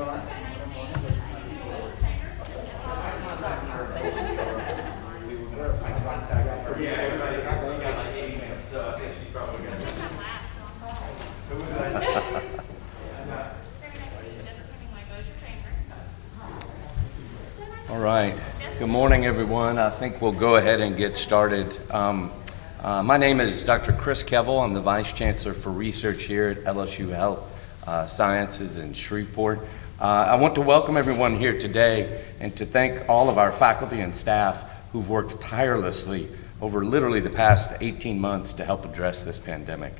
All right. Good morning, everyone. I think we'll go ahead and get started. My name is Dr. Chris Kevel. I'm the Vice Chancellor for Research here at LSU Health Sciences in Shreveport. I want to welcome everyone here today and to thank all of our faculty and staff who've worked tirelessly over literally the past 18 months to help address this pandemic.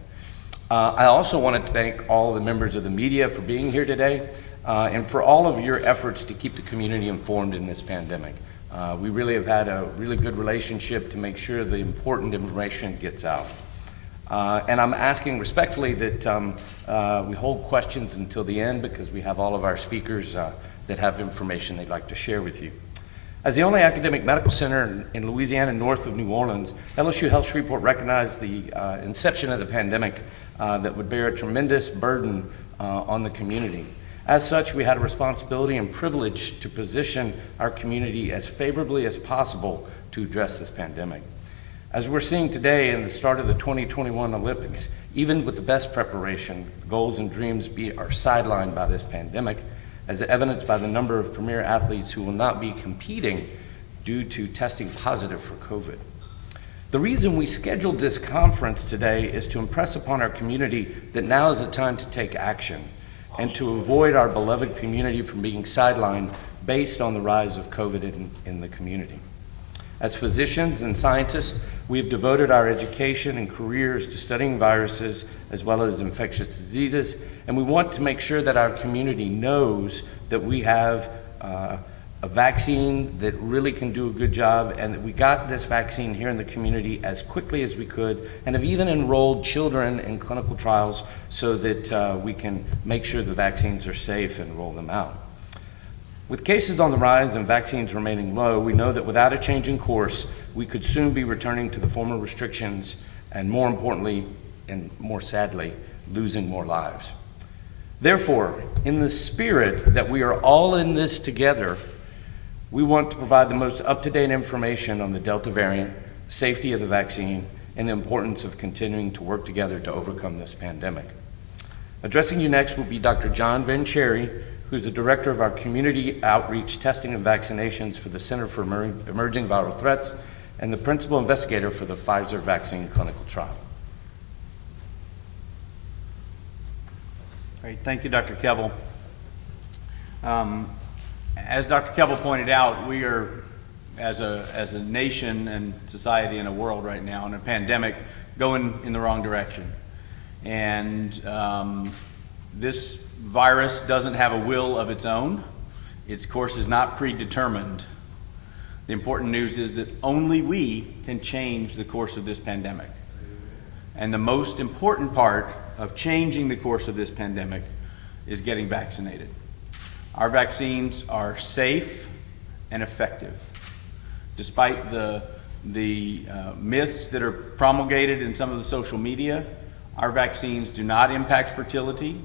I also want to thank all the members of the media for being here today and for all of your efforts to keep the community informed in this pandemic. We really have had a really good relationship to make sure the important information gets out. And I'm asking respectfully that we hold questions until the end because we have all of our speakers that have information they'd like to share with you. As the only academic medical center in Louisiana north of New Orleans, LSU Health Shreveport recognized the inception of the pandemic that would bear a tremendous burden on the community. As such, we had a responsibility and privilege to position our community as favorably as possible to address this pandemic. As we're seeing today in the start of the 2021 Olympics, even with the best preparation, goals and dreams are sidelined by this pandemic, as evidenced by the number of premier athletes who will not be competing due to testing positive for COVID. The reason we scheduled this conference today is to impress upon our community that now is the time to take action and to avoid our beloved community from being sidelined based on the rise of COVID in the community. As physicians and scientists, we have devoted our education and careers to studying viruses as well as infectious diseases, and we want to make sure that our community knows that we have a vaccine that really can do a good job, and that we got this vaccine here in the community as quickly as we could, and have even enrolled children in clinical trials so that we can make sure the vaccines are safe and roll them out. With cases on the rise and vaccines remaining low, we know that without a change in course, we could soon be returning to the former restrictions and, more importantly, and more sadly, losing more lives. Therefore, in the spirit that we are all in this together, we want to provide the most up-to-date information on the Delta variant, safety of the vaccine, and the importance of continuing to work together to overcome this pandemic. Addressing you next will be Dr. John Vancheri, who's the director of our Community Outreach Testing and Vaccinations for the Center for Emerging Viral Threats and the principal investigator for the Pfizer vaccine clinical trial. Great, thank you, Dr. Kevel. As Dr. Kevel pointed out, we are, as a nation and society and a world right now in a pandemic, going in the wrong direction. And this virus doesn't have a will of its own. Its course is not predetermined. The important news is that only we can change the course of this pandemic. And the most important part of changing the course of this pandemic is getting vaccinated. Our vaccines are safe and effective. Despite the myths that are promulgated in some of the social media, our vaccines do not impact fertility.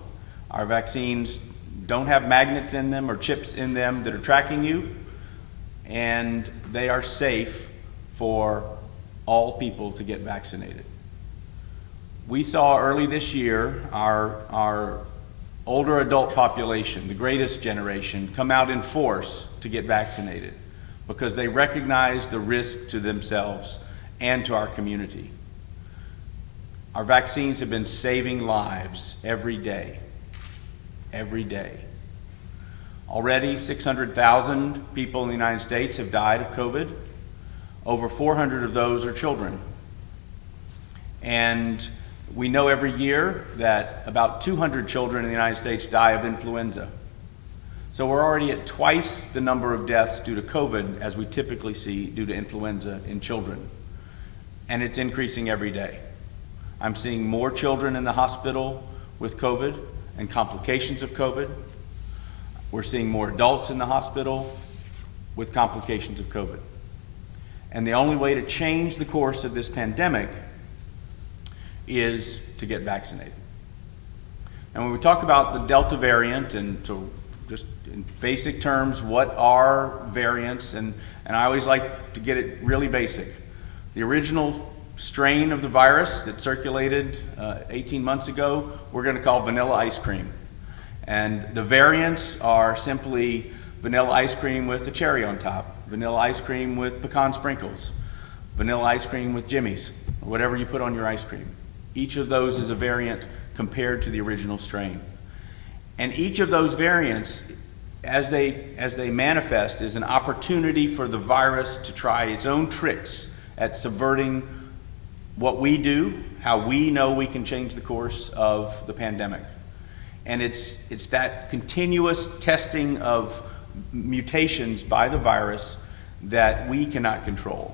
Our vaccines don't have magnets in them or chips in them that are tracking you, and they are safe for all people to get vaccinated. We saw early this year our older adult population, the greatest generation, come out in force to get vaccinated because they recognize the risk to themselves and to our community. Our vaccines have been saving lives every day. Every day. Already 600,000 people in the United States have died of COVID. Over 400 of those are children. And we know every year that about 200 children in the United States die of influenza. So we're already at twice the number of deaths due to COVID as we typically see due to influenza in children. And it's increasing every day. I'm seeing more children in the hospital with COVID and complications of COVID. We're seeing more adults in the hospital with complications of COVID. And the only way to change the course of this pandemic is to get vaccinated. And when we talk about the Delta variant, and to just in basic terms, what are variants? And I always like to get it really basic. The original strain of the virus that circulated 18 months ago, we're going to call vanilla ice cream. And the variants are simply vanilla ice cream with a cherry on top, vanilla ice cream with pecan sprinkles, vanilla ice cream with Jimmy's, or whatever you put on your ice cream. Each of those is a variant compared to the original strain. And each of those variants, as they manifest, is an opportunity for the virus to try its own tricks at subverting what we do, how we know we can change the course of the pandemic. And it's that continuous testing of mutations by the virus that we cannot control.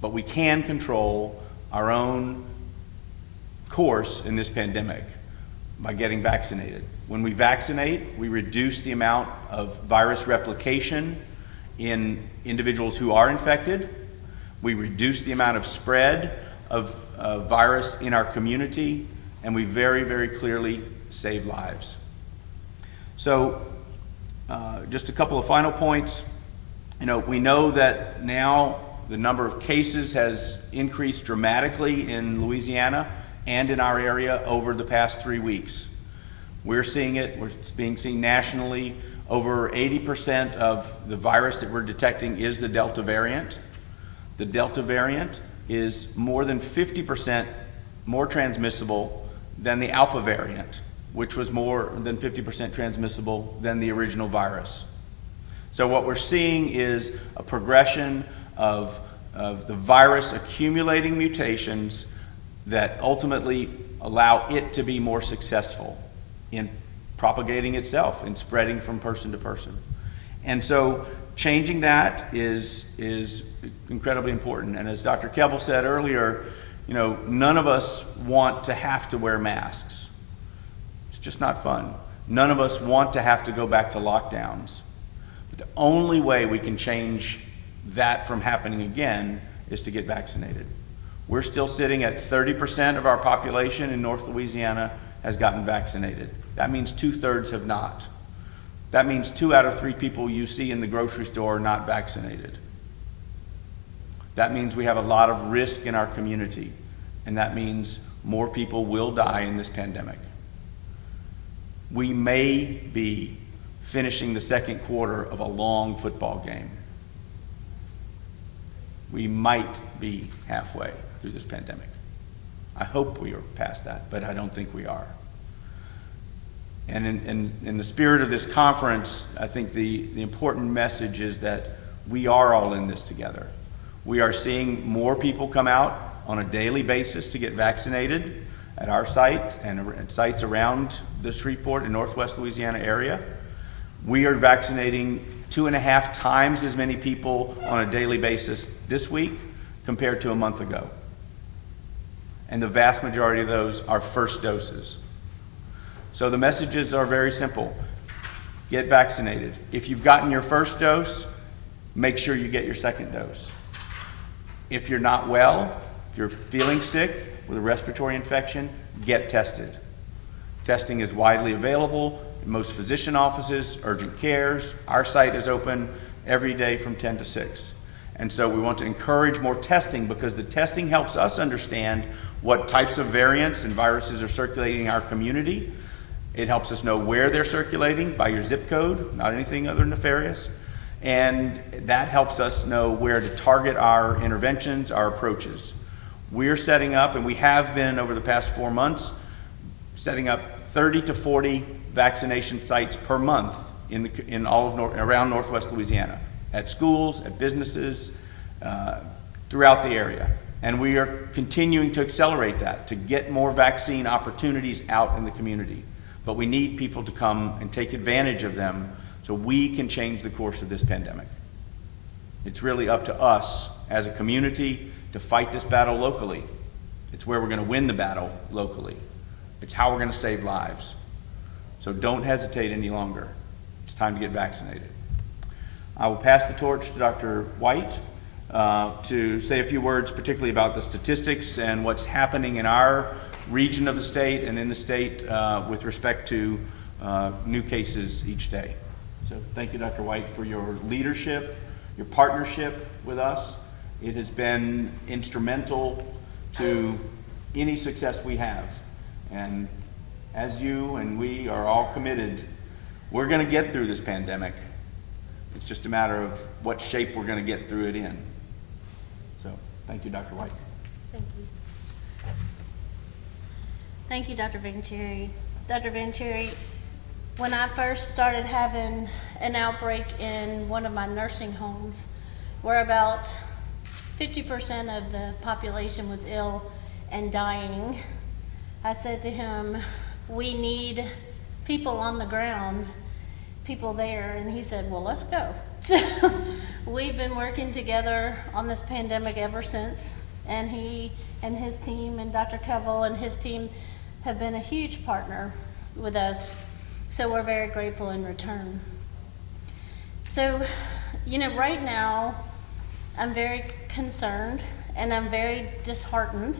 But we can control our own course in this pandemic by getting vaccinated. When we vaccinate, we reduce the amount of virus replication in individuals who are infected. We reduce the amount of spread of virus in our community, and we very, very clearly save lives. So, just a couple of final points. We know that now the number of cases has increased dramatically in Louisiana and in our area over the past 3 weeks. We're seeing it, it's being seen nationally. Over 80% of the virus that we're detecting is the Delta variant. The Delta variant is more than 50% more transmissible than the Alpha variant, which was more than 50% transmissible than the original virus. So what we're seeing is a progression of the virus accumulating mutations that ultimately allow it to be more successful in propagating itself, in spreading from person to person. And so changing that is incredibly important. And as Dr. Kevel said earlier, none of us want to have to wear masks. It's just not fun. None of us want to have to go back to lockdowns. But the only way we can change that from happening again is to get vaccinated. We're still sitting at 30% of our population in North Louisiana has gotten vaccinated. That means 2/3 have not. That means 2 out of 3 people you see in the grocery store are not vaccinated. That means we have a lot of risk in our community, and that means more people will die in this pandemic. We may be finishing the second quarter of a long football game. We might be halfway through this pandemic. I hope we are past that, but I don't think we are. And in the spirit of this conference, I think the important message is that we are all in this together. We are seeing more people come out on a daily basis to get vaccinated at our site and at sites around the Shreveport and Northwest Louisiana area. We are vaccinating 2.5 times as many people on a daily basis this week compared to a month ago. And the vast majority of those are first doses. So the messages are very simple. Get vaccinated. If you've gotten your first dose, make sure you get your second dose. If you're not well, if you're feeling sick with a respiratory infection, get tested. Testing is widely available in most physician offices, urgent cares. Our site is open every day from 10 to 6. And so we want to encourage more testing because the testing helps us understand what types of variants and viruses are circulating in our community. It helps us know where they're circulating by your zip code, not anything other nefarious. And that helps us know where to target our interventions, our approaches. We're setting up, and we have been over the past 4 months, setting up 30 to 40 vaccination sites per month in all of around Northwest Louisiana, at schools, at businesses, throughout the area. And we are continuing to accelerate that to get more vaccine opportunities out in the community. But we need people to come and take advantage of them so we can change the course of this pandemic. It's really up to us as a community to fight this battle locally. It's where we're going to win the battle locally. It's how we're going to save lives. So don't hesitate any longer. It's time to get vaccinated. I will pass the torch to Dr. White to say a few words, particularly about the statistics and what's happening in our region of the state and in the state with respect to new cases each day. So thank you, Dr. White, for your leadership, your partnership with us. It has been instrumental to any success we have. And as you and we are all committed, we're going to get through this pandemic. It's just a matter of what shape we're going to get through it in. So thank you, Dr. White. Thank you. Thank you, Dr. Vancheri. Dr. Vancheri, when I first started having an outbreak in one of my nursing homes, where about 50% of the population was ill and dying, I said to him, we need people on the ground, people there, and he said, well, let's go. So we've been working together on this pandemic ever since, and he and his team and Dr. Kevel and his team have been a huge partner with us, so we're very grateful in return. So, you know, right now, I'm very concerned and I'm very disheartened.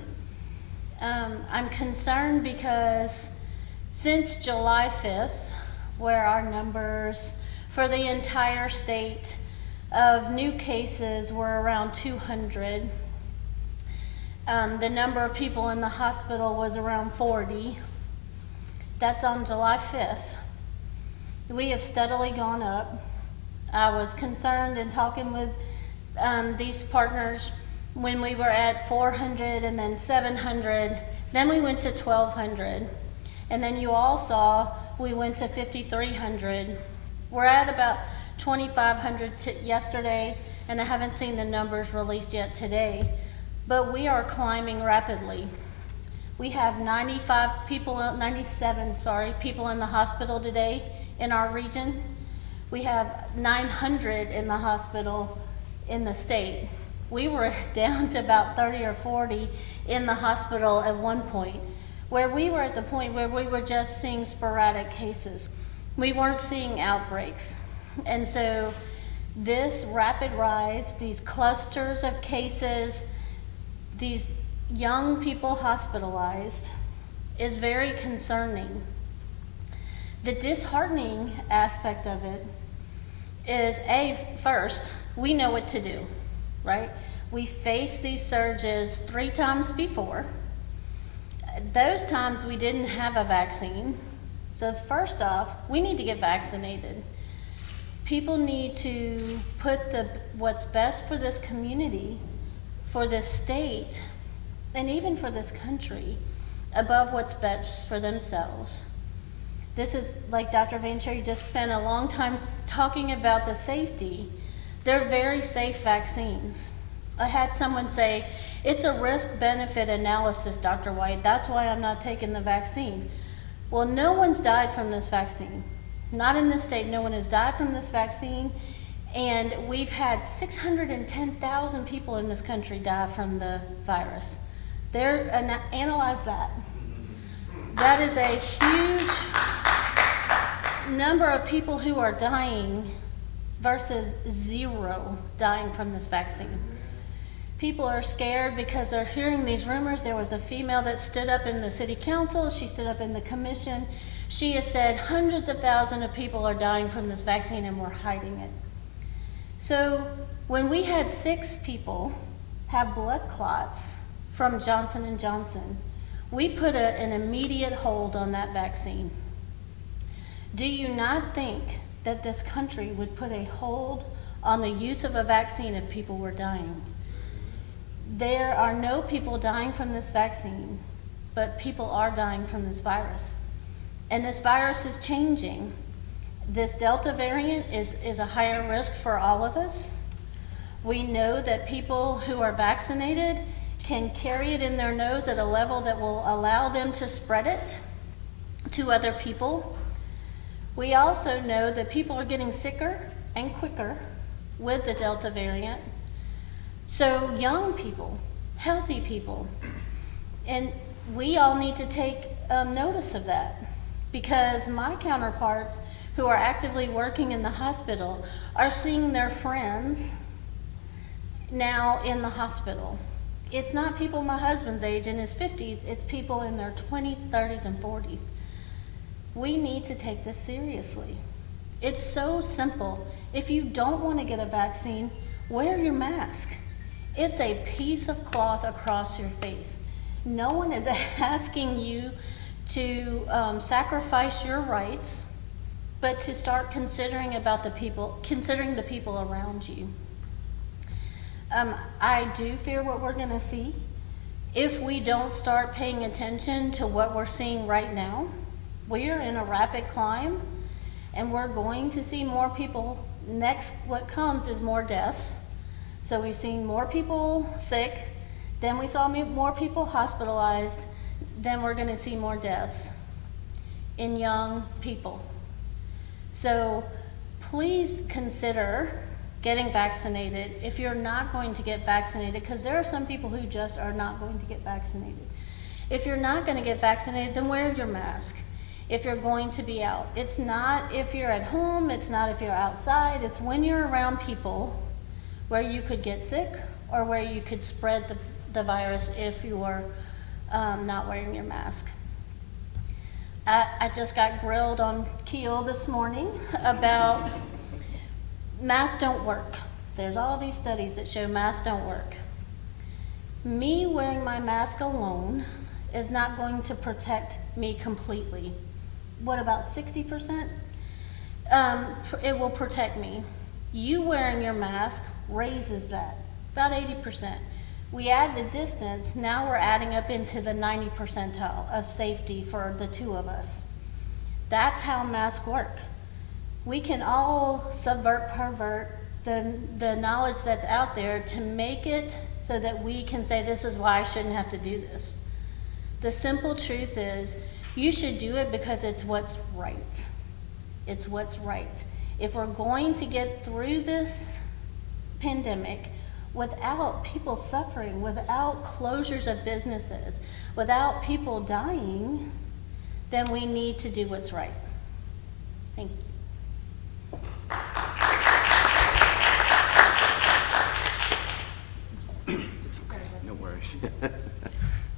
I'm concerned because since July 5th, where our numbers for the entire state of new cases were around 200, the number of people in the hospital was around 40. That's on July 5th. We have steadily gone up. I was concerned in talking with these partners when we were at 400 and then 700, then we went to 1,200, and then you all saw we went to 5,300. We're at about 2,500 yesterday, and I haven't seen the numbers released yet today, but we are climbing rapidly. We have 97 people in the hospital today in our region. We have 900 in the hospital in the state. We were down to about 30 or 40 in the hospital at one point, where we were at the point where we were just seeing sporadic cases. We weren't seeing outbreaks. And so this rapid rise, these clusters of cases, these young people hospitalized, is very concerning. The disheartening aspect of it is, first, we know what to do, right? We faced these surges 3 times before. Those times we didn't have a vaccine. So first off, we need to get vaccinated. People need to put what's best for this community, for this state, and even for this country above what's best for themselves. This is, like Dr. Vancheri just spent a long time talking about the safety. They're very safe vaccines. I had someone say, it's a risk-benefit analysis, Dr. White. That's why I'm not taking the vaccine. Well, no one's died from this vaccine. Not in this state, no one has died from this vaccine. And we've had 610,000 people in this country die from the virus. Analyze that. That is a huge number of people who are dying versus 0 dying from this vaccine. People are scared because they're hearing these rumors. There was a female that stood up in the city council. She stood up in the commission. She has said hundreds of thousands of people are dying from this vaccine and we're hiding it. So when we had 6 people have blood clots from Johnson & Johnson, we put an immediate hold on that vaccine. Do you not think that this country would put a hold on the use of a vaccine if people were dying? There are no people dying from this vaccine, but people are dying from this virus. And this virus is changing. This Delta variant is a higher risk for all of us. We know that people who are vaccinated can carry it in their nose at a level that will allow them to spread it to other people. We also know that people are getting sicker and quicker with the Delta variant. So young people, healthy people, and we all need to take notice of that, because my counterparts who are actively working in the hospital are seeing their friends now in the hospital. It's not people my husband's age in his 50s, it's people in their 20s, 30s, and 40s. We need to take this seriously. It's so simple. If you don't want to get a vaccine, wear your mask. It's a piece of cloth across your face. No one is asking you to sacrifice your rights, but to start considering the people around you. I do fear what we're gonna see if we don't start paying attention to what we're seeing right now. We are in a rapid climb, and we're going to see more people. Next, what comes is more deaths. So we've seen more people sick, then we saw more people hospitalized, then we're gonna see more deaths in young people. So please consider getting vaccinated if you're not going to get vaccinated, because there are some people who just are not going to get vaccinated. If you're not going to get vaccinated, then wear your mask if you're going to be out. It's not if you're at home, it's not if you're outside, it's when you're around people where you could get sick or where you could spread the virus if you are not wearing your mask. I just got grilled on Keel this morning about masks don't work. There's all these studies that show masks don't work. Me wearing my mask alone is not going to protect me completely. What, about 60%? It will protect me. You wearing your mask raises that, about 80%. We add the distance, now we're adding up into the 90 percentile of safety for the two of us. That's how masks work. We can all subvert, pervert the knowledge that's out there to make it so that we can say, this is why I shouldn't have to do this. The simple truth is, you should do it because it's what's right. It's what's right. If we're going to get through this pandemic without people suffering, without closures of businesses, without people dying, then we need to do what's right. Thank you. No worries.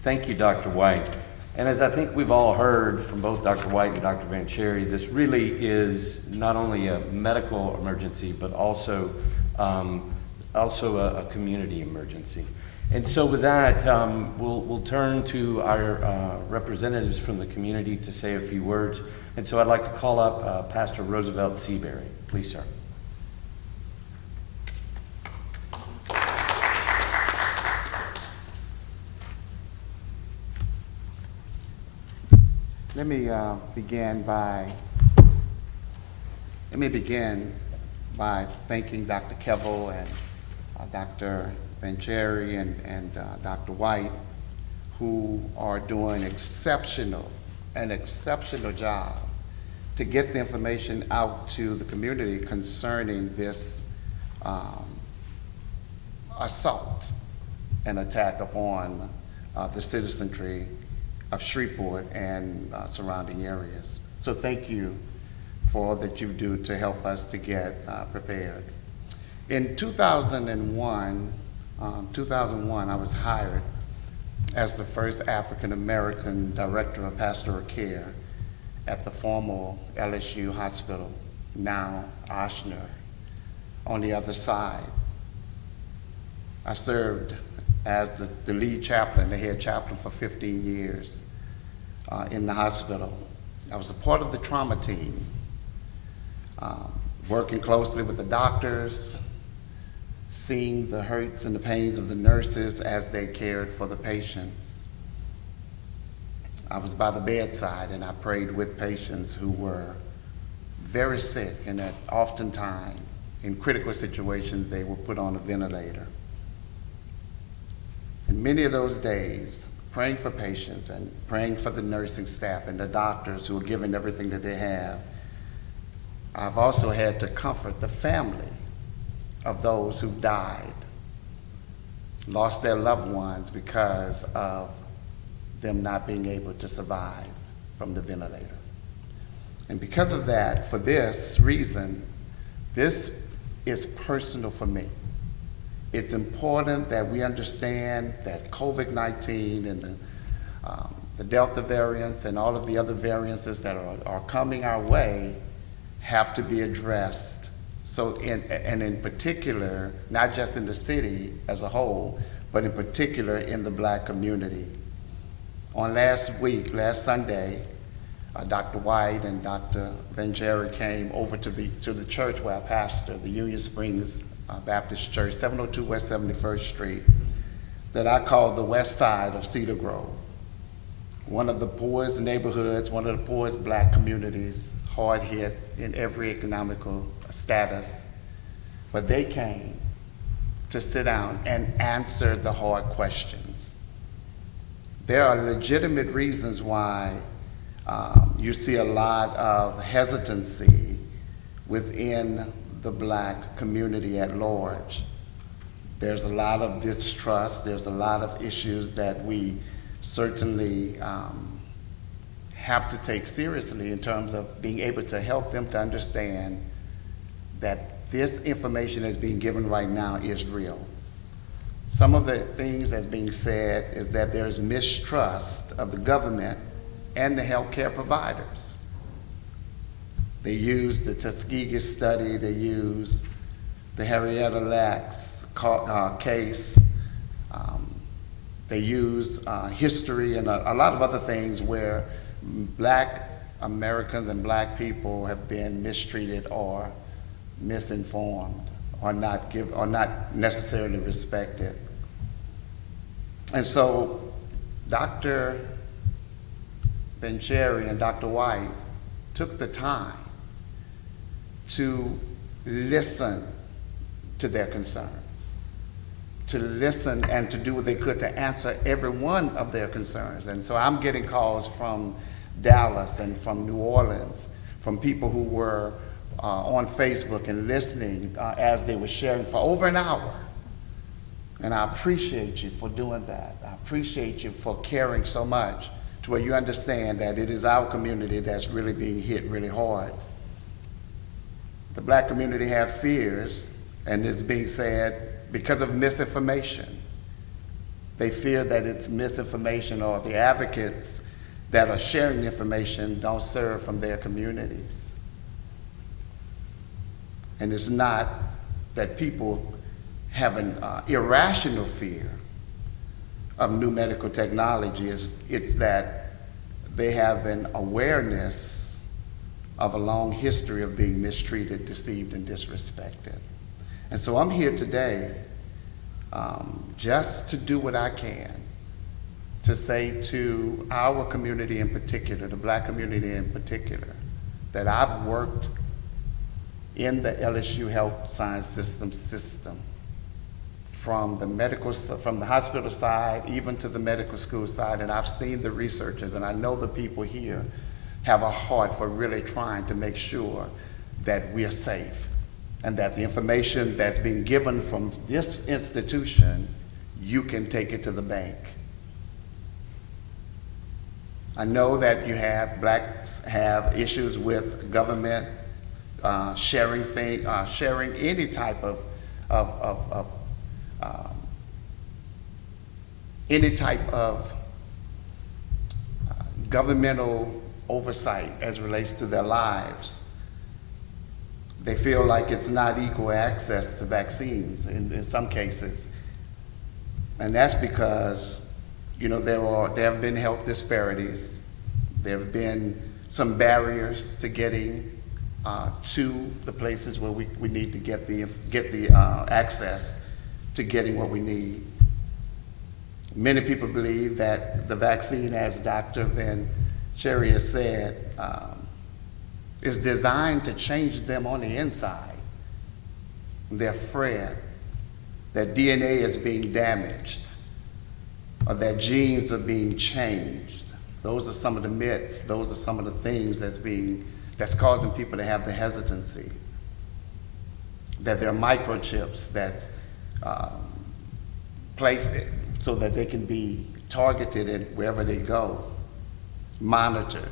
Thank you, Dr. White. And as I think we've all heard from both Dr. White and Dr. Vancheri, this really is not only a medical emergency, but also a community emergency. And so with that, we'll turn to our representatives from the community to say a few words. And so I'd like to call up Pastor Roosevelt Seabury. Please, sir. Let me begin by thanking Dr. Kevel and Dr. Vancheri and Dr. White, who are doing an exceptional job to get the information out to the community concerning this assault and attack upon the citizenry of Shreveport and surrounding areas. So thank you for all that you do to help us to get prepared. In 2001, I was hired as the first African American director of pastoral care at the former LSU hospital, now Ochsner, on the other side. I served as the lead chaplain, the head chaplain, for 15 years in the hospital. I was a part of the trauma team, working closely with the doctors, seeing the hurts and the pains of the nurses as they cared for the patients. I was by the bedside and I prayed with patients who were very sick, and that oftentimes in critical situations they were put on a ventilator. And many of those days, praying for patients and praying for the nursing staff and the doctors who are giving everything that they have, I've also had to comfort the family of those who've died, lost their loved ones because of them not being able to survive from the ventilator. And because of that, for this reason, this is personal for me. It's important that we understand that COVID-19 and the the Delta variants and all of the other variances that are coming our way have to be addressed. So, in particular, not just in the city as a whole, but in particular in the Black community. On last Sunday, Dr. White and Dr. Venturi came over to the church where I pastor, the Union Springs Baptist Church, 702 West 71st Street, that I call the west side of Cedar Grove. One of the poorest neighborhoods, one of the poorest Black communities, hard hit in every economical status. But they came to sit down and answer the hard questions. There are legitimate reasons why you see a lot of hesitancy within the Black community at large. There's a lot of distrust, there's a lot of issues that we certainly have to take seriously in terms of being able to help them to understand that this information that's being given right now is real. Some of the things that's being said is that there's mistrust of the government and the healthcare providers. They use the Tuskegee study, they use the Henrietta Lacks case, they use history and a lot of other things where Black Americans and Black people have been mistreated or misinformed or not necessarily respected. And so Dr. Venturi and Dr. White took the time to listen to their concerns, to listen and to do what they could to answer every one of their concerns. And so I'm getting calls from Dallas and from New Orleans, from people who were on Facebook and listening as they were sharing for over an hour. And I appreciate you for doing that. I appreciate you for caring so much to where you understand that it is our community that's really being hit really hard. The Black community have fears, and it's being said because of misinformation. They fear that it's misinformation or the advocates that are sharing information don't serve from their communities. And it's not that people have an irrational fear of new medical technology. It's that they have an awareness of a long history of being mistreated, deceived, and disrespected. And so I'm here today just to do what I can to say to our community in particular, the Black community in particular, that I've worked in the LSU Health Science system from the hospital side, even to the medical school side, and I've seen the researchers, and I know the people here have a heart for really trying to make sure that we are safe, and that the information that's being given from this institution, you can take it to the bank. I know that Blacks have issues with government sharing any type of governmental oversight as relates to their lives. They feel like it's not equal access to vaccines in some cases. And that's because, there have been health disparities. There have been some barriers to getting to the places where we need to get the access to getting what we need. Many people believe that the vaccine, as Dr. Venturi has said, is designed to change them on the inside. They're afraid that DNA is being damaged or that genes are being changed. Those are some of the myths. Those are some of the things that's causing people to have the hesitancy. That there are microchips that's placed so that they can be targeted wherever they go, monitored.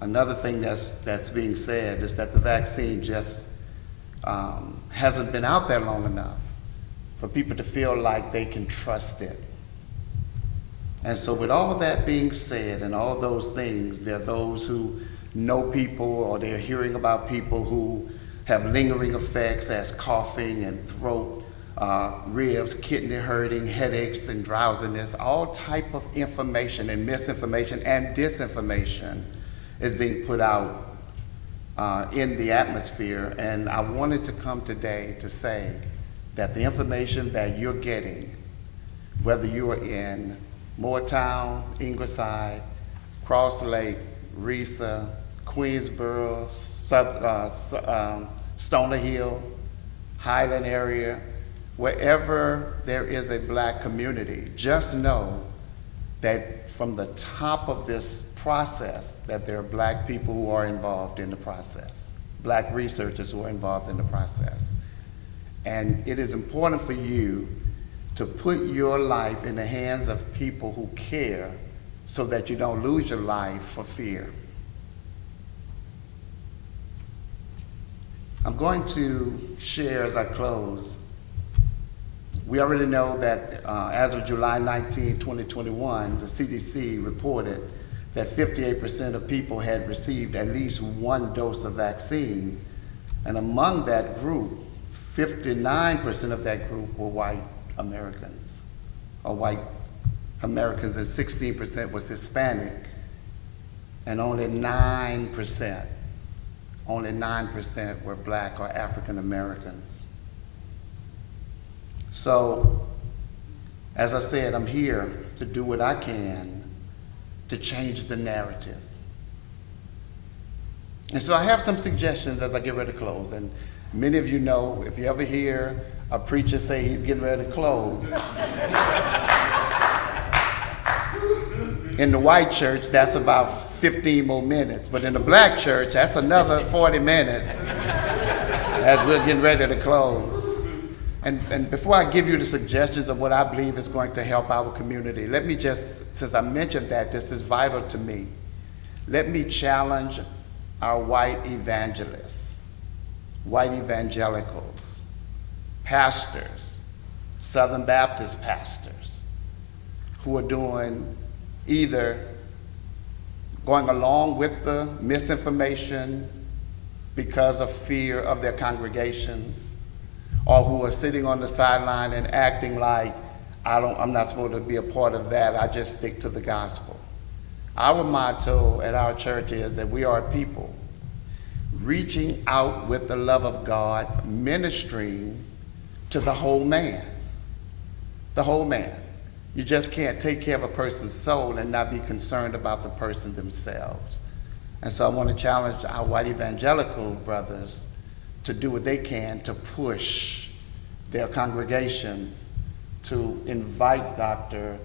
Another thing that's being said is that the vaccine just hasn't been out there long enough for people to feel like they can trust it. And so with all of that being said and all those things, there are those who know people or they're hearing about people who have lingering effects as coughing and throat, ribs, kidney hurting, headaches and drowsiness. All type of information and misinformation and disinformation is being put out in the atmosphere. And I wanted to come today to say that the information that you're getting, whether you are in Moortown, Ingleside, Cross Lake, Risa, Queensboro, Stoner Hill, Highland area, wherever there is a black community, just know that from the top of this process, that there are black people who are involved in the process, black researchers who are involved in the process. And it is important for you to put your life in the hands of people who care so that you don't lose your life for fear. I'm going to share as I close. We already know that as of July 19, 2021, the CDC reported that 58% of people had received at least one dose of vaccine. And among that group, 59% of that group were white Americans, or white Americans, and 16% was Hispanic, and only 9% were black or African Americans. So, as I said, I'm here to do what I can to change the narrative. And so I have some suggestions as I get ready to close. And many of you know, if you ever hear a preacher say he's getting ready to close, in the white church, that's about 15 more minutes. But in the black church, that's another 40 minutes as we're getting ready to close. And before I give you the suggestions of what I believe is going to help our community, let me just, since I mentioned that this is vital to me, let me challenge our white evangelists, white evangelicals, pastors, Southern Baptist pastors, who are doing either going along with the misinformation because of fear of their congregations, or who are sitting on the sideline and acting like, I'm not supposed to be a part of that, I just stick to the gospel. Our motto at our church is that we are a people reaching out with the love of God, ministering to the whole man. The whole man. You just can't take care of a person's soul and not be concerned about the person themselves. And so I want to challenge our white evangelical brothers to do what they can to push their congregations to invite Dr.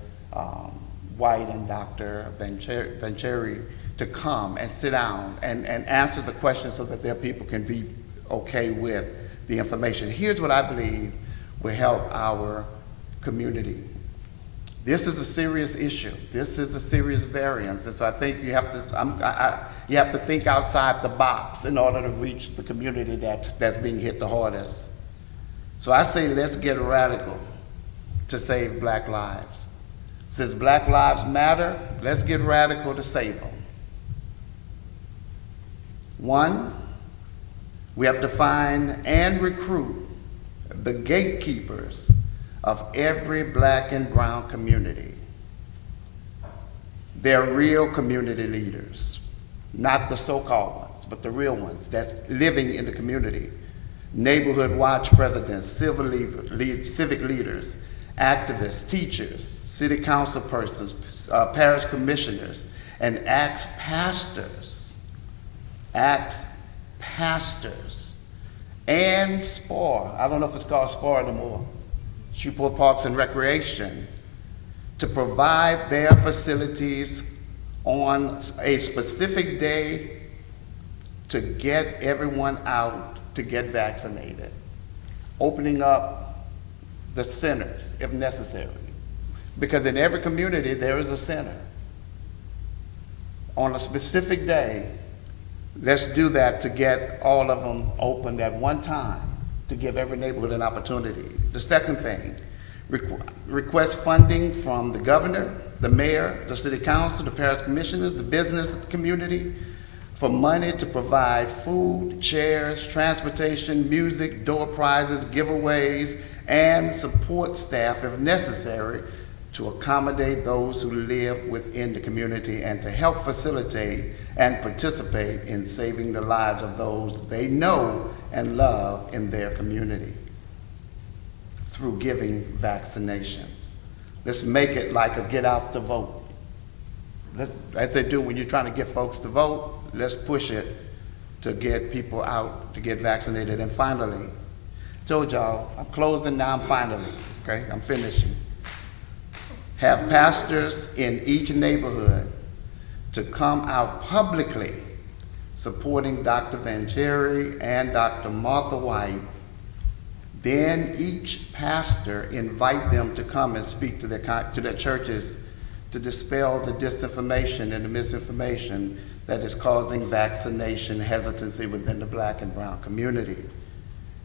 White and Dr. Vancheri to come and sit down and answer the questions so that their people can be okay with the information. Here's what I believe will help our community. This is a serious issue. This is a serious variance, and so I think you have to think outside the box in order to reach the community that's being hit the hardest. So I say let's get radical to save black lives. Since black lives matter, let's get radical to save them. One, we have to find and recruit the gatekeepers of every black and brown community. They're real community leaders, not the so-called ones, but the real ones that's living in the community. Neighborhood watch presidents, civic leaders, activists, teachers, city council persons, parish commissioners, and Acts pastors, and SPAR. I don't know if it's called SPAR anymore. Shreveport Parks and Recreation, to provide their facilities on a specific day to get everyone out to get vaccinated, opening up the centers if necessary. Because in every community there is a center. On a specific day, let's do that to get all of them opened at one time, to give every neighborhood an opportunity. The second thing, request funding from the governor the mayor, the city council, the parish commissioners, the business community for money to provide food, chairs, transportation, music, door prizes, giveaways, and support staff if necessary to accommodate those who live within the community and to help facilitate and participate in saving the lives of those they know and love in their community through giving vaccinations. Let's make it like a get out to vote. As they do when you're trying to get folks to vote, let's push it to get people out to get vaccinated. And finally, I told y'all, I'm closing now, I'm finishing. Have pastors in each neighborhood to come out publicly supporting Dr. Vancheri and Dr. Martha White. Then each pastor invite them to come and speak to their churches to dispel the disinformation and the misinformation that is causing vaccination hesitancy within the Black and brown community,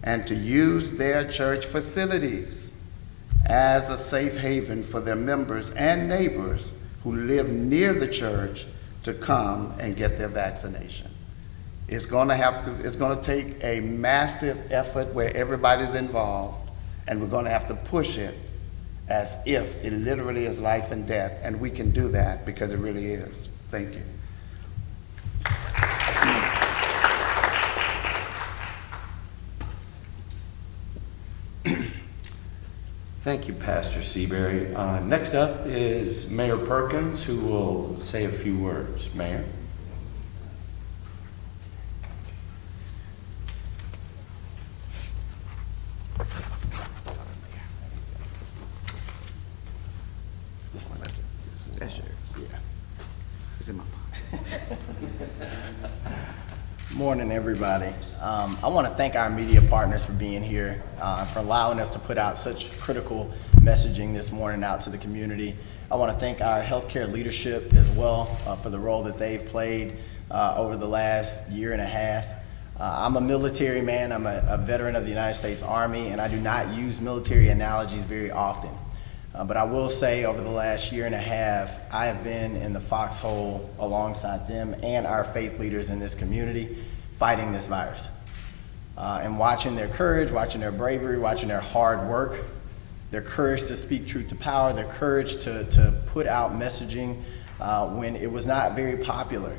and to use their church facilities as a safe haven for their members and neighbors who live near the church to come and get their vaccination. It's going to take a massive effort where everybody's involved, and we're going to have to push it as if it literally is life and death, and we can do that because it really is. Thank you. Thank you, Pastor Seabury. Next up is Mayor Perkins, who will say a few words. Mayor. That's yours. Yeah. It's in my pocket. Morning, everybody. I want to thank our media partners for being here, for allowing us to put out such critical messaging this morning out to the community. I want to thank our healthcare leadership as well for the role that they've played over the last year and a half. I'm a military man. I'm a veteran of the United States Army, and I do not use military analogies very often. But I will say over the last year and a half, I have been in the foxhole alongside them and our faith leaders in this community fighting this virus. And watching their courage, watching their bravery, watching their hard work, their courage to speak truth to power, their courage to put out messaging when it was not very popular,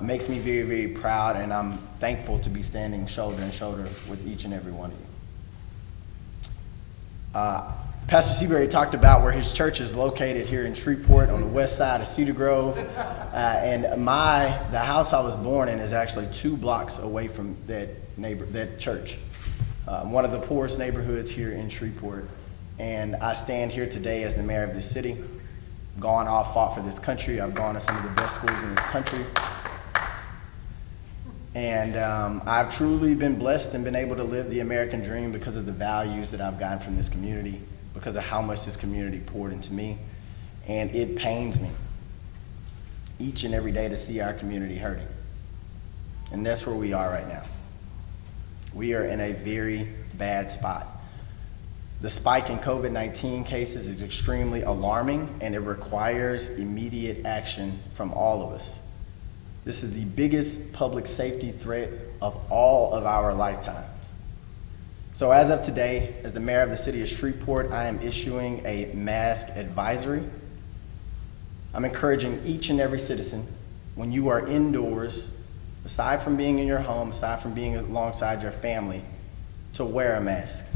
makes me very, very proud, and I'm thankful to be standing shoulder to shoulder with each and every one of you. Pastor Seabury talked about where his church is located here in Shreveport on the west side of Cedar Grove. And the house I was born in is actually 2 blocks away from that church. One of the poorest neighborhoods here in Shreveport. And I stand here today as the mayor of this city. I've gone off, fought for this country. I've gone to some of the best schools in this country. And I've truly been blessed and been able to live the American dream because of the values that I've gotten from this community, because of how much this community poured into me. And it pains me each and every day to see our community hurting. And that's where we are right now. We are in a very bad spot. The spike in COVID-19 cases is extremely alarming, and it requires immediate action from all of us. This is the biggest public safety threat of all of our lifetimes. So as of today, as the mayor of the city of Shreveport, I am issuing a mask advisory. I'm encouraging each and every citizen, when you are indoors, aside from being in your home, aside from being alongside your family, to wear a mask.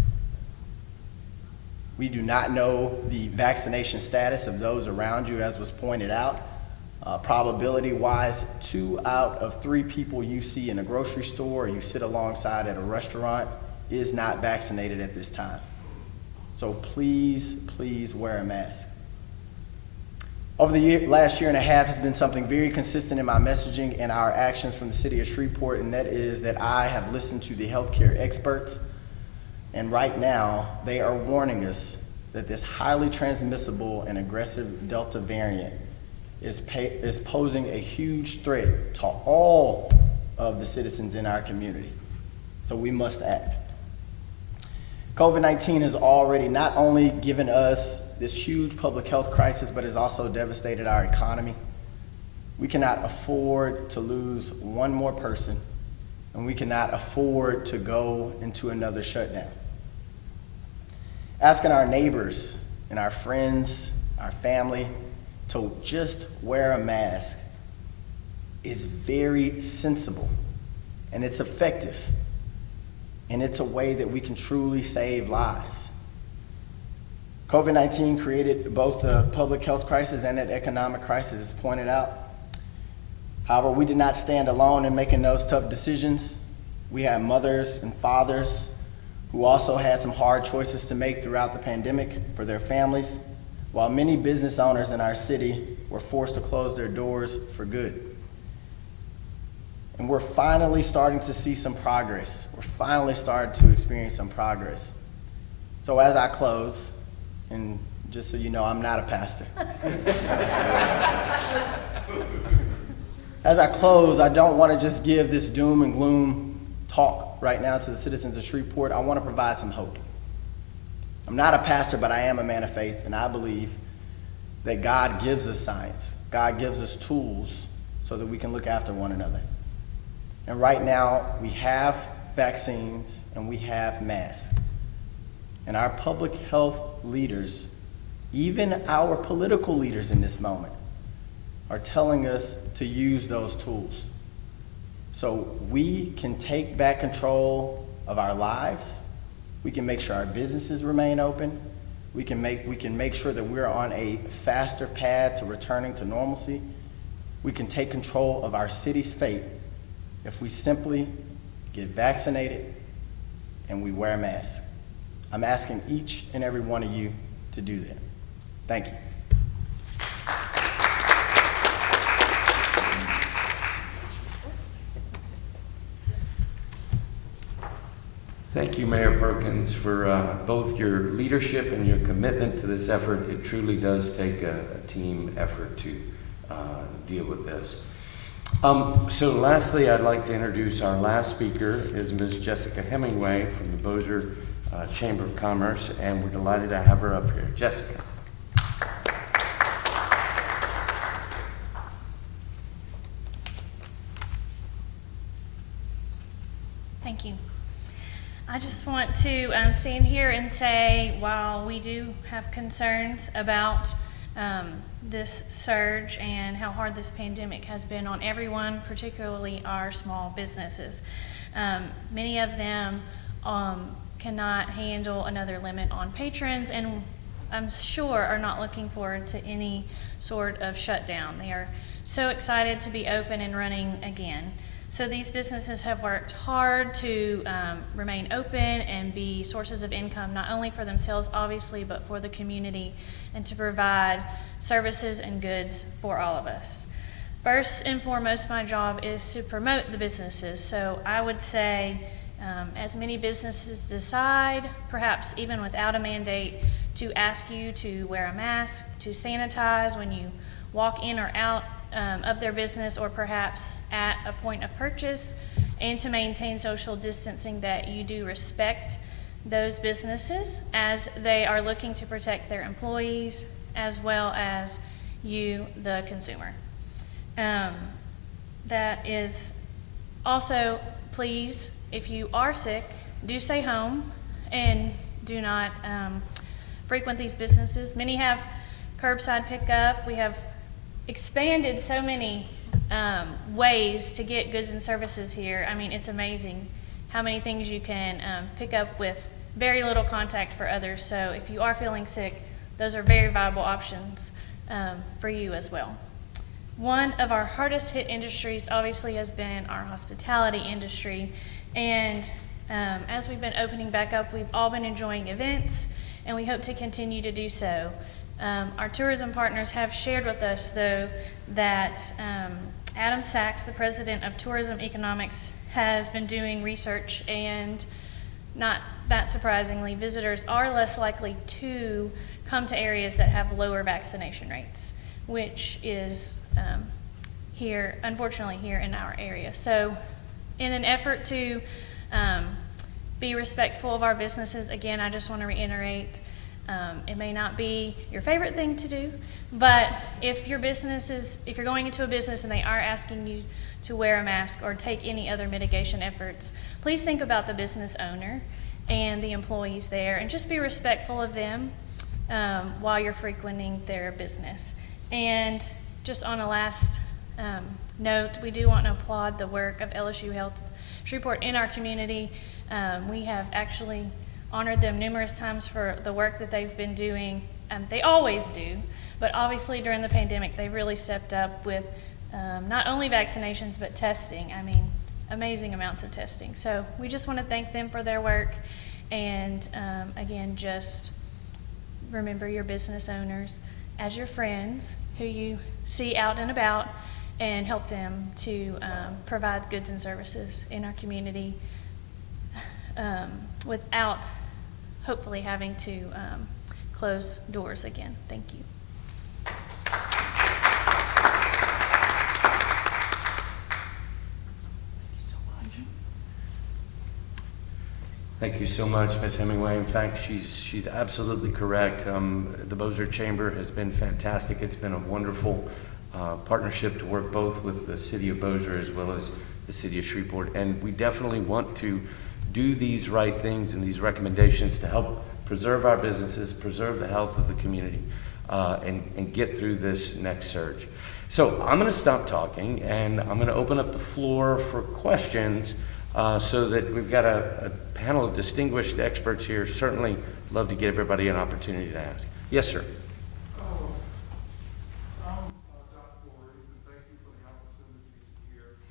We do not know the vaccination status of those around you, as was pointed out. Probability-wise, 2 out of 3 people you see in a grocery store or you sit alongside at a restaurant is not vaccinated at this time. So please, please wear a mask. Over the last year and a half has been something very consistent in my messaging and our actions from the city of Shreveport, and that is that I have listened to the healthcare experts, and right now they are warning us that this highly transmissible and aggressive Delta variant is posing a huge threat to all of the citizens in our community. So we must act. COVID-19 has already not only given us this huge public health crisis, but has also devastated our economy. We cannot afford to lose one more person, and we cannot afford to go into another shutdown. Asking our neighbors and our friends, our family, to just wear a mask is very sensible, and it's effective, and it's a way that we can truly save lives. COVID-19 created both a public health crisis and an economic crisis, as pointed out. However, we did not stand alone in making those tough decisions. We had mothers and fathers who also had some hard choices to make throughout the pandemic for their families, while many business owners in our city were forced to close their doors for good. And we're finally starting to see some progress. We're finally starting to experience some progress. So as I close, and just so you know, I'm not a pastor. As I close, I don't want to just give this doom and gloom talk right now to the citizens of Shreveport. I want to provide some hope. I'm not a pastor, but I am a man of faith, and I believe that God gives us science. God gives us tools so that we can look after one another. And right now, we have vaccines and we have masks. And our public health leaders, even our political leaders in this moment, are telling us to use those tools. So we can take back control of our lives. We can make sure our businesses remain open. We can make sure that we're on a faster path to returning to normalcy. We can take control of our city's fate if we simply get vaccinated and we wear a mask. I'm asking each and every one of you to do that. Thank you. Thank you, Mayor Perkins, for both your leadership and your commitment to this effort. It truly does take a team effort to deal with this. So lastly, I'd like to introduce our last speaker is Ms. Jessica Hemingway from the Bossier Chamber of Commerce, and we're delighted to have her up here. Jessica. Thank you. I just want to stand here and say, while we do have concerns about this surge and how hard this pandemic has been on everyone, particularly our small businesses, many of them cannot handle another limit on patrons, and I'm sure are not looking forward to any sort of shutdown. They are so excited to be open and running again. So these businesses have worked hard to remain open and be sources of income, not only for themselves, obviously, but for the community, and to provide services and goods for all of us. First and foremost, my job is to promote the businesses. So I would say, as many businesses decide, perhaps even without a mandate, to ask you to wear a mask, to sanitize when you walk in or out of their business, or perhaps at a point of purchase, and to maintain social distancing, that you do respect those businesses as they are looking to protect their employees as well as you, the consumer. That is also, please, if you are sick, do stay home and do not frequent these businesses. Many have curbside pickup. We have expanded so many ways to get goods and services here. I mean, it's amazing how many things you can pick up with very little contact for others. So if you are feeling sick, those are very viable options for you as well. One of our hardest hit industries obviously has been our hospitality industry. And as we've been opening back up, we've all been enjoying events, and we hope to continue to do so. Our tourism partners have shared with us, though, that Adam Sachs, the president of Tourism Economics, has been doing research, and not that surprisingly, visitors are less likely to come to areas that have lower vaccination rates, which is unfortunately here in our area. So in an effort to be respectful of our businesses. Again, I just want to reiterate, it may not be your favorite thing to do, but if you're going into a business and they are asking you to wear a mask or take any other mitigation efforts, please think about the business owner and the employees there, and just be respectful of them while you're frequenting their business. And just on a last note, we do want to applaud the work of LSU Health Shreveport in our community. We have actually honored them numerous times for the work that they've been doing. They always do, but obviously during the pandemic, they've really stepped up with not only vaccinations, but testing. I mean, amazing amounts of testing. So we just want to thank them for their work. And again, just remember your business owners as your friends who you see out and about, and help them to provide goods and services in our community without hopefully having to close doors again. Thank you. Thank you so much, Ms. Hemingway. In fact, she's absolutely correct. The Bossier Chamber has been fantastic. It's been a wonderful partnership to work both with the city of Bossier as well as the city of Shreveport. And we definitely want to do these right things and these recommendations to help preserve our businesses, preserve the health of the community, and get through this next surge. So I'm going to stop talking, and I'm going to open up the floor for questions. So that we've got a panel of distinguished experts here. Certainly love to give everybody an opportunity to ask. Yes, sir. I'm Dr. Voorhees, and thank you for the opportunity here.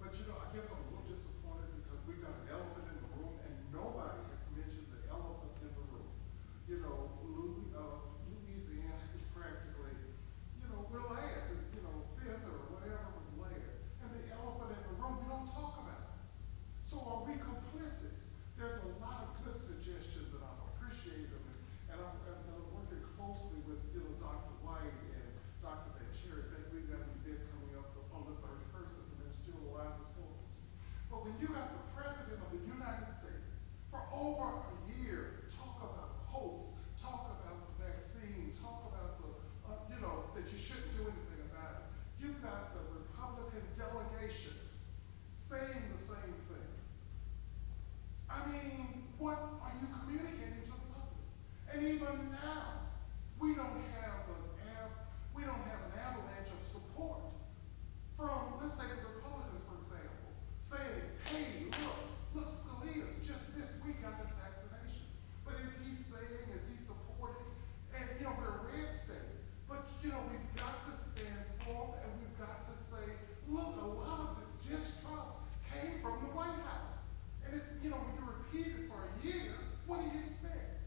But I guess I'm a little disappointed because we've got an elephant in the room, and nobody has mentioned the elephant in the room. Louisiana is practically, we're last, and, fifth or whatever we're last. And the elephant in the room, we don't talk about it. So are we complicit? There's a lot of good suggestions, and I appreciate them. And I'm working closely with, Dr. White and Dr. Vancheri. I think we've got an event coming up on the 31st at the NWLA campus. But when you got the President of the United States for over a year talk about hoax, talk about the vaccine, talk about that you shouldn't do anything about it. You've got the Republican delegation saying the same thing. I mean, what are you communicating to the public? And even now, we don't have an avalanche of support from, let's say, the Republicans, for example, saying, hey, look, Scalia's just this week got this vaccination. But is he saying, is he supporting? And, we're a red state. But, we've got to stand forth and we've got to say, look, a lot of this distrust came from the White House. And it's, when you repeat it for a year, what do you expect?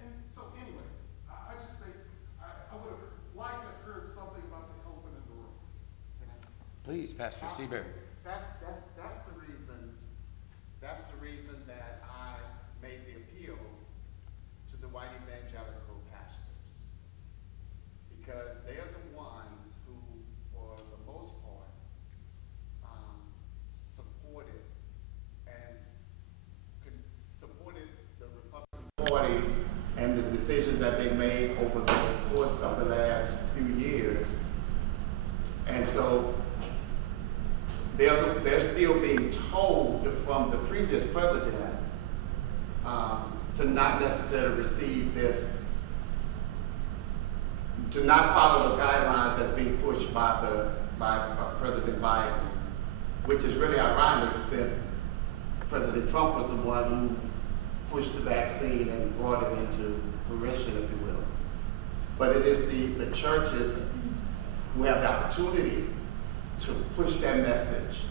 And so anyway, I just think I would have liked to have heard something about the elephant in the room. Please, Pastor Seabury. That's the reason that I made the appeal to the white evangelical pastors. Because they're the ones who, for the most part, supported the Republican Party and the decisions that they made over the course of the last few years. And so they're still being told from the previous president to not necessarily receive this, to not follow the guidelines that's being pushed by President Biden, which is really ironic since President Trump was the one who pushed the vaccine and brought it into fruition, if you will. But it is the churches who have the opportunity to push that message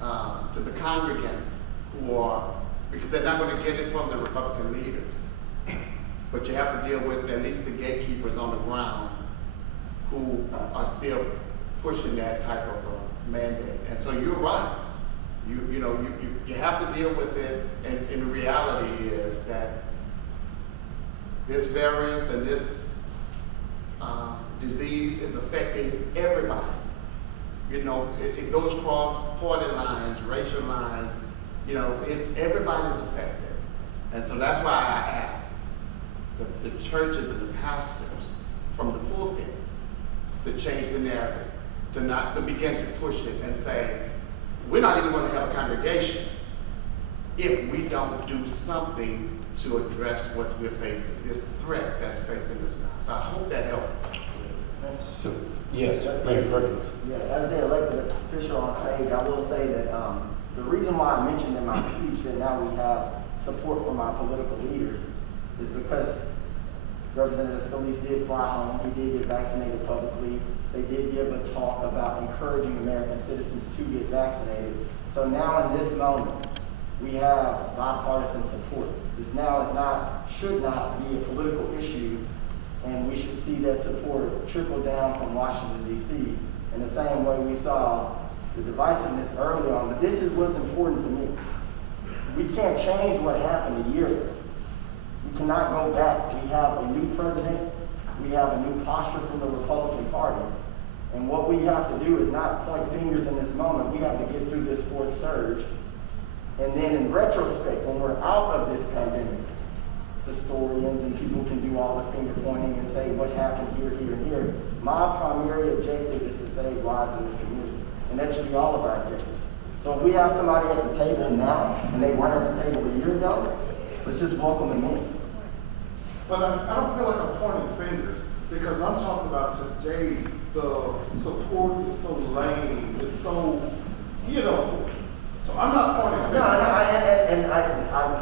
to the congregants who are, because they're not going to get it from the Republican leaders, but you have to deal with at least the gatekeepers on the ground who are still pushing that type of mandate. And so you're right. You have to deal with it, and the reality is that this variant and this disease is affecting everybody. It goes across party lines, racial lines, You know, everybody's affected. And so that's why I asked the churches and the pastors from the pulpit to change the narrative, to begin to push it and say, we're not even going to have a congregation if we don't do something to address what we're facing, this threat that's facing us now. So I hope that helped. So, yes, Mayor Perkins. Yeah, as the elected official on stage, I will say that the reason why I mentioned in my speech that now we have support from our political leaders is because Representative Scalise did fly home. He did get vaccinated publicly. They did give a talk about encouraging American citizens to get vaccinated. So now in this moment, we have bipartisan support. This now should not be a political issue, and we should see that support trickle down from Washington, D.C. in the same way we saw the divisiveness early on. But this is what's important to me. We can't change what happened a year ago. We cannot go back. We have a new president. We have a new posture from the Republican Party. And what we have to do is not point fingers in this moment. We have to get through this fourth surge. And then in retrospect, when we're out of this pandemic, historians and people can do all the finger pointing and say what happened here, here, and here. My primary objective is to save lives in this community. And that should be all of our objectives. So if we have somebody at the table now and they weren't at the table a year ago, let's just welcome them in. But I don't feel like I'm pointing fingers because I'm talking about today, the support is so lame, it's so, so I'm not pointing fingers.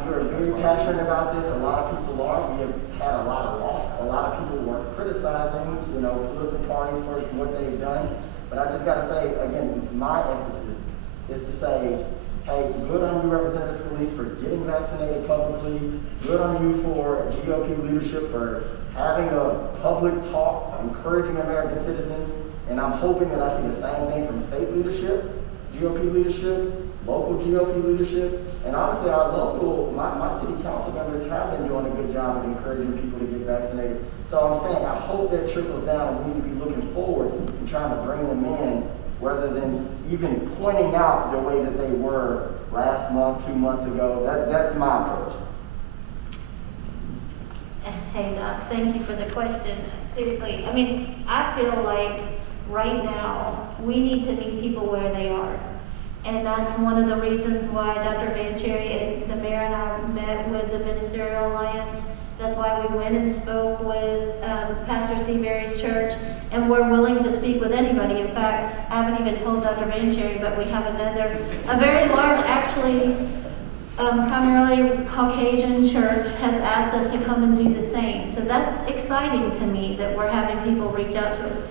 We're very passionate about this. A lot of people are. We have had a lot of loss. A lot of people were criticizing, political parties for what they've done. But I just got to say, again, my emphasis is to say, hey, good on you, Representative Scalise, for getting vaccinated publicly. Good on you for GOP leadership for having a public talk, encouraging American citizens. And I'm hoping that I see the same thing from state leadership, GOP leadership, local GOP leadership. And honestly, our local, my city council members have been doing a good job of encouraging people to get vaccinated. So I'm saying I hope that trickles down, and we need to be looking forward and trying to bring them in rather than even pointing out the way that they were last month, 2 months ago. That's my approach. Hey, Doc, thank you for the question. Seriously, I feel like right now we need to meet people where they are. And that's one of the reasons why Dr. Van Cherry and the mayor and I met with the Ministerial Alliance. That's why we went and spoke with Pastor Seabury's church, and we're willing to speak with anybody. In fact, I haven't even told Dr. Van Cherry, but we have a very large, actually, primarily Caucasian church has asked us to come and do the same. So that's exciting to me that we're having people reach out to us.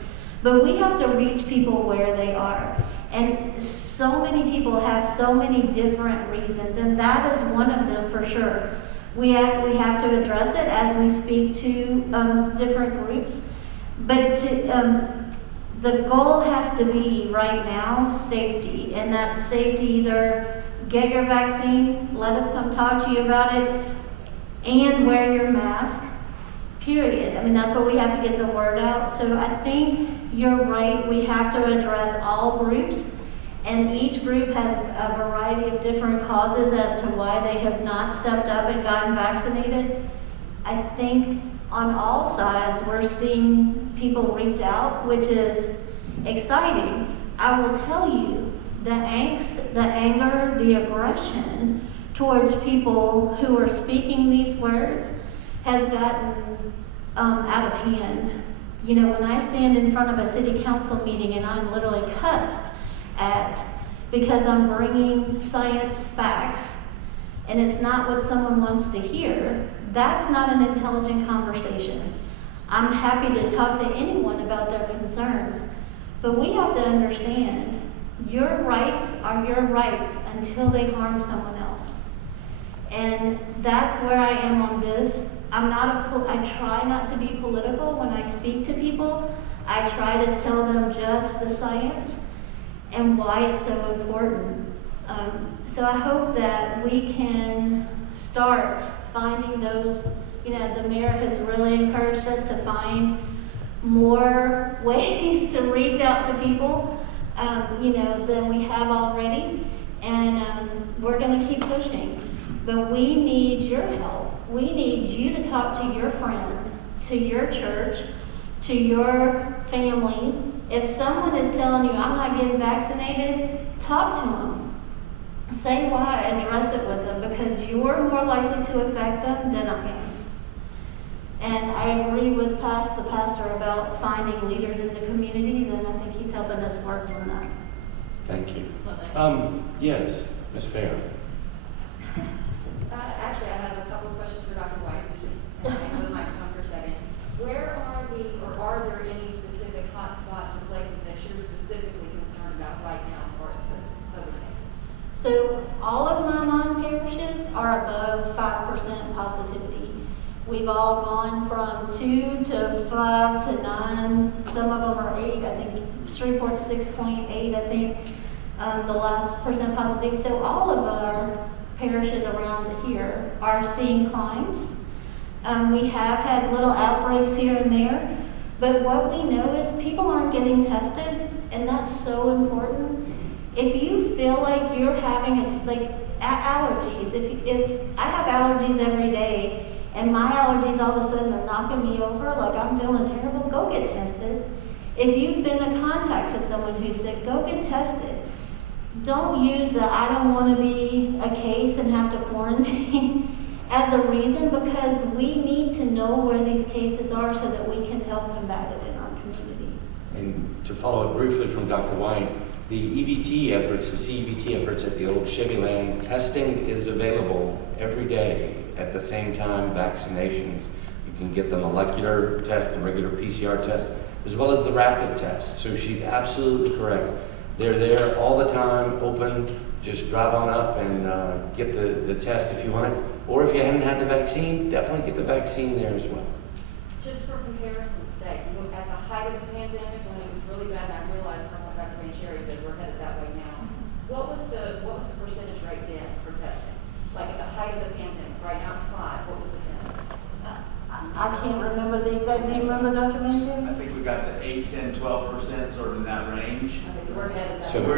But we have to reach people where they are. And so many people have so many different reasons, and that is one of them for sure. We have to address it as we speak to different groups. But the goal has to be right now safety, and that's safety. Either get your vaccine, let us come talk to you about it, and wear your mask, period. That's what we have to get the word out. So I think you're right. We have to address all groups, and each group has a variety of different causes as to why they have not stepped up and gotten vaccinated. I think on all sides we're seeing people reach out, which is exciting. I will tell you, the angst, the anger, the aggression towards people who are speaking these words has gotten out of hand. When I stand in front of a city council meeting and I'm literally cussed at because I'm bringing science facts and it's not what someone wants to hear, that's not an intelligent conversation. I'm happy to talk to anyone about their concerns, but we have to understand your rights are your rights until they harm someone else. And that's where I am on this. I try not to be political when I speak to people. I try to tell them just the science and why it's so important. So I hope that we can start finding those, the mayor has really encouraged us to find more ways to reach out to people, than we have already. And we're gonna keep pushing. But we need your help. We need you to talk to your friends, to your church, to your family. If someone is telling you, I'm not getting vaccinated, talk to them. Say why, address it with them, because you're more likely to affect them than I am. And I agree with the pastor about finding leaders in the communities, and I think he's helping us work on that. Thank you. Yes, Ms. Farah. Actually, I have a couple of questions for Dr. White, so just hang on the microphone for a second. Where are there any specific hot spots or places that you're specifically concerned about right now as far as COVID cases? So all of my non-parishes are above 5% positivity. We've all gone from 2 to 5 to 9. Some of them are 8. I think Shreveport's 6.8. I think the last percent positive. So all of our parishes around here are seeing climbs. We have had little outbreaks here and there, but what we know is people aren't getting tested, and that's so important. If you feel like you're having allergies, if I have allergies every day, and my allergies all of a sudden are knocking me over, like I'm feeling terrible, go get tested. If you've been a contact to someone who's sick, go get tested. Don't use the I don't want to be a case and have to quarantine as a reason, because we need to know where these cases are so that we can help combat it in our community. And to follow up briefly from Dr. White, the EVT efforts, the CEVT efforts at the old Chevy Land, testing is available every day at the same time vaccinations. You can get the molecular test, the regular PCR test, as well as the rapid test. So she's absolutely correct. They're there all the time, open. Just drive on up and get the test if you want it. Or if you hadn't had the vaccine, definitely get the vaccine there as well. Just for comparison's sake, look at the height of the pandemic when it was really bad, and I realized from what Dr. Bancheri said, we're headed that way now. What was the percentage rate then for testing? Like at the height of the pandemic, right now it's 5, what was it then? I can't remember the exact, do you remember, Dr. Manchester? I think we got to 8, 10, 12%, sort of in that range. Okay, so we're headed that So way.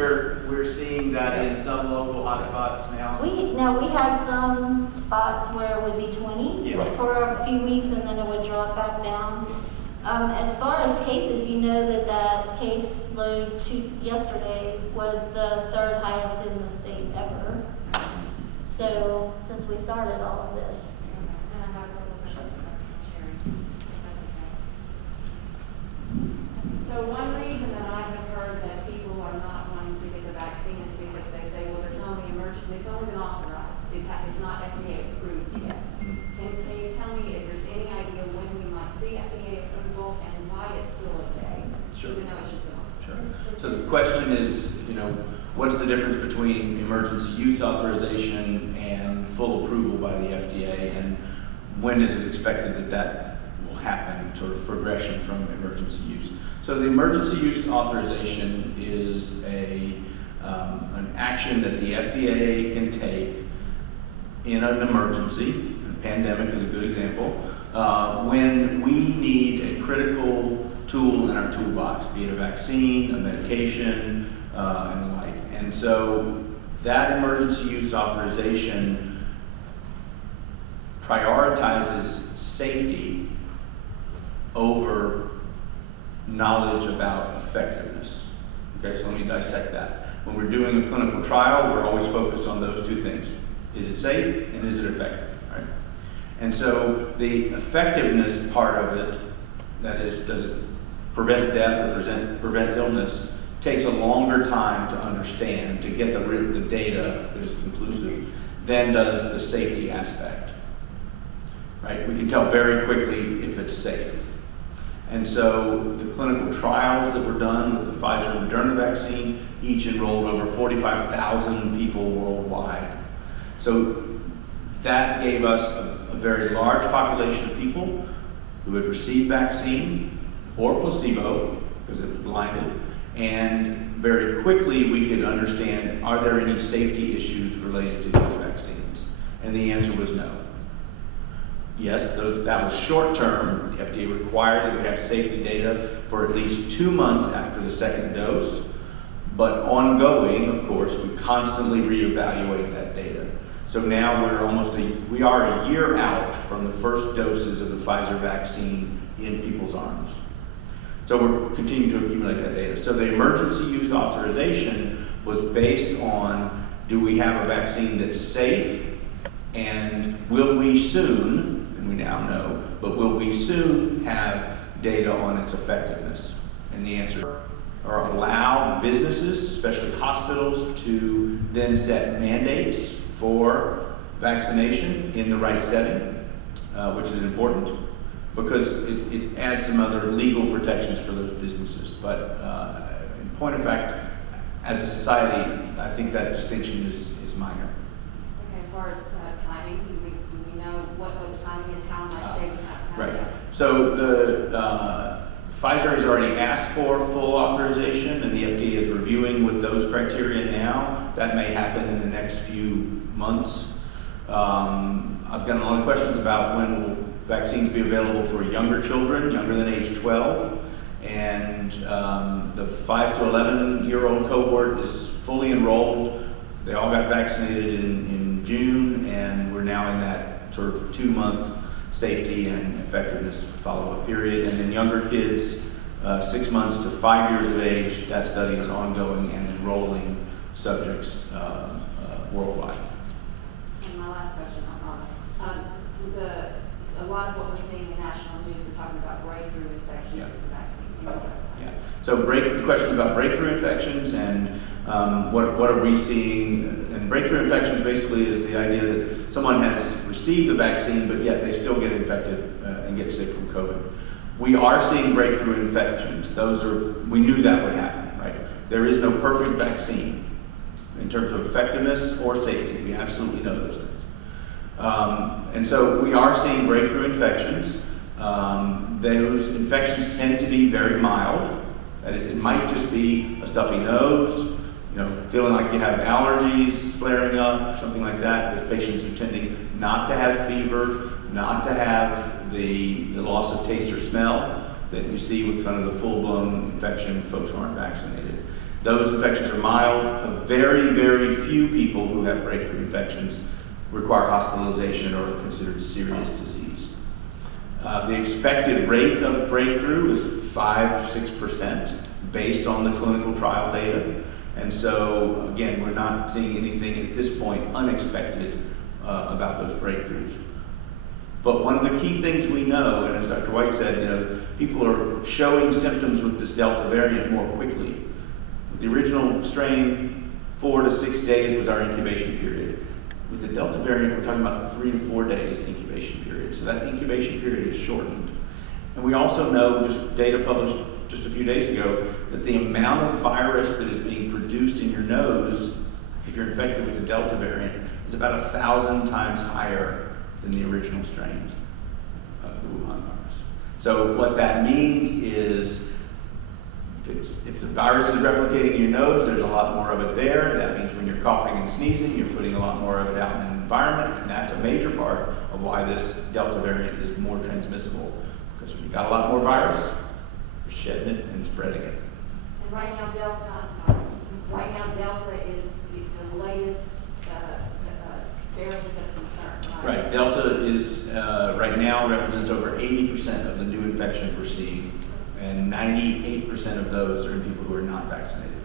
We're seeing that in some local hotspots now. We had some spots where it would be 20 Yeah. Right. for a few weeks, and then it would drop back down. As far as cases, you know that case load yesterday was the 3rd highest in the state ever. So since we started all of this. And I have a couple of questions for Dr. Bancheri, if that's okay. So one reason that I have heard that people are not wanting to get the vaccine is because they say, well, there's only it's only been authorized. It's not FDA approved yet. Can you tell me if there's any idea when we might see FDA approval and why it's still a day, Sure. even though it's just been authorized? Sure. So the question is, what's the difference between emergency use authorization and full approval by the FDA, and when is it expected that will happen, sort of progression from emergency use? So the emergency use authorization is an action that the FDA can take in an emergency. A pandemic is a good example. When we need a critical tool in our toolbox, be it a vaccine, a medication, and the like. And so that emergency use authorization prioritizes safety over knowledge about effectiveness. Okay, so let me dissect that. When we're doing a clinical trial, we're always focused on those two things. Is it safe and is it effective, right? And so the effectiveness part of it, that is, does it prevent death or prevent illness, takes a longer time to understand, to get the data that is conclusive, than does the safety aspect, right? We can tell very quickly if it's safe. And so the clinical trials that were done with the Pfizer and Moderna vaccine each enrolled over 45,000 people worldwide. So that gave us a very large population of people who had received vaccine or placebo, because it was blinded, and very quickly we could understand, are there any safety issues related to these vaccines? And the answer was no. Yes, that was short term. The FDA required that we have safety data for at least 2 months after the second dose. But ongoing, of course, we constantly reevaluate that So now we are a year out from the first doses of the Pfizer vaccine in people's arms. So we're continuing to accumulate that data. So the emergency use authorization was based on, do we have a vaccine that's safe, and will we soon, and we now know, but will we soon have data on its effectiveness? And the answer, or allow businesses, especially hospitals, to then set mandates for vaccination in the right setting, which is important, because it adds some other legal protections for those businesses. But in point of fact, as a society, I think that distinction is minor. Okay, as far as timing, do we know what the timing is, how much data you have? Right. So the Pfizer has already asked for full authorization, and the FDA is reviewing with those criteria now. That may happen in the next few months. I've gotten a lot of questions about when will vaccines be available for younger children, younger than age 12. And the 5 to 11-year-old cohort is fully enrolled. They all got vaccinated in June, and we're now in that sort of 2-month safety and effectiveness follow-up period. And then younger kids, 6 months to 5 years of age, that study is ongoing and enrolling subjects worldwide. And my last question, I promise. A lot of what we're seeing in national news, we're talking about breakthrough infections with the vaccine. Can you address that? Yeah. So the question about breakthrough infections and what are we seeing? And breakthrough infections basically is the idea that someone has received the vaccine, but yet they still get infected and get sick from COVID. We are seeing breakthrough infections. We knew that would happen, right? There is no perfect vaccine in terms of effectiveness or safety. We absolutely know those things. And so we are seeing breakthrough infections. Those infections tend to be very mild. That is, it might just be a stuffy nose, feeling like you have allergies flaring up, something like that. There's patients who tending not to have fever, not to have the loss of taste or smell that you see with kind of the full-blown infection, folks who aren't vaccinated. Those infections are mild. A very, very few people who have breakthrough infections require hospitalization or are considered serious disease. The expected rate of breakthrough is 5-6% based on the clinical trial data. And so, again, we're not seeing anything at this point unexpected about those breakthroughs. But one of the key things we know, and as Dr. White said, people are showing symptoms with this Delta variant more quickly. With the original strain, 4 to 6 days was our incubation period. With the Delta variant, we're talking about 3 to 4 days incubation period. So that incubation period is shortened. And we also know, just data published just a few days ago, that the amount of virus that is being produced in your nose, if you're infected with the Delta variant, is about 1,000 times higher than the original strains of the Wuhan virus. So what that means is, if the virus is replicating in your nose, there's a lot more of it there. That means when you're coughing and sneezing, you're putting a lot more of it out in the environment, and that's a major part of why this Delta variant is more transmissible. Because when you've got a lot more virus, you're shedding it and spreading it. And right now, Delta is the latest variant of concern, right? Right. Delta is, right now, represents over 80% of the new infections we're seeing. And 98% of those are in people who are not vaccinated.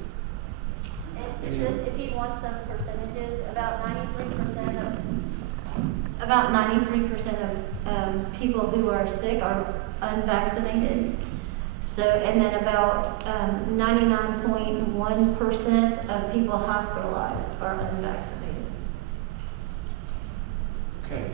And just if you want some percentages, about 93% of people who are sick are unvaccinated. So, and then about 99.1% of people hospitalized are unvaccinated. Okay,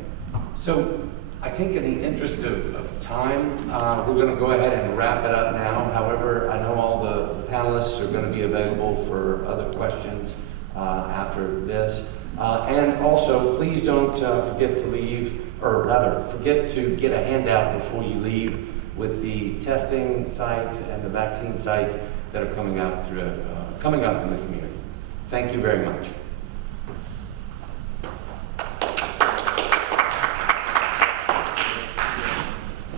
so I think in the interest of time, we're going to go ahead and wrap it up now. However, I know all the panelists are going to be available for other questions after this. And also, please don't forget to leave, or rather, forget to get a handout before you leave with the testing sites and the vaccine sites that are coming up in the community. Thank you very much.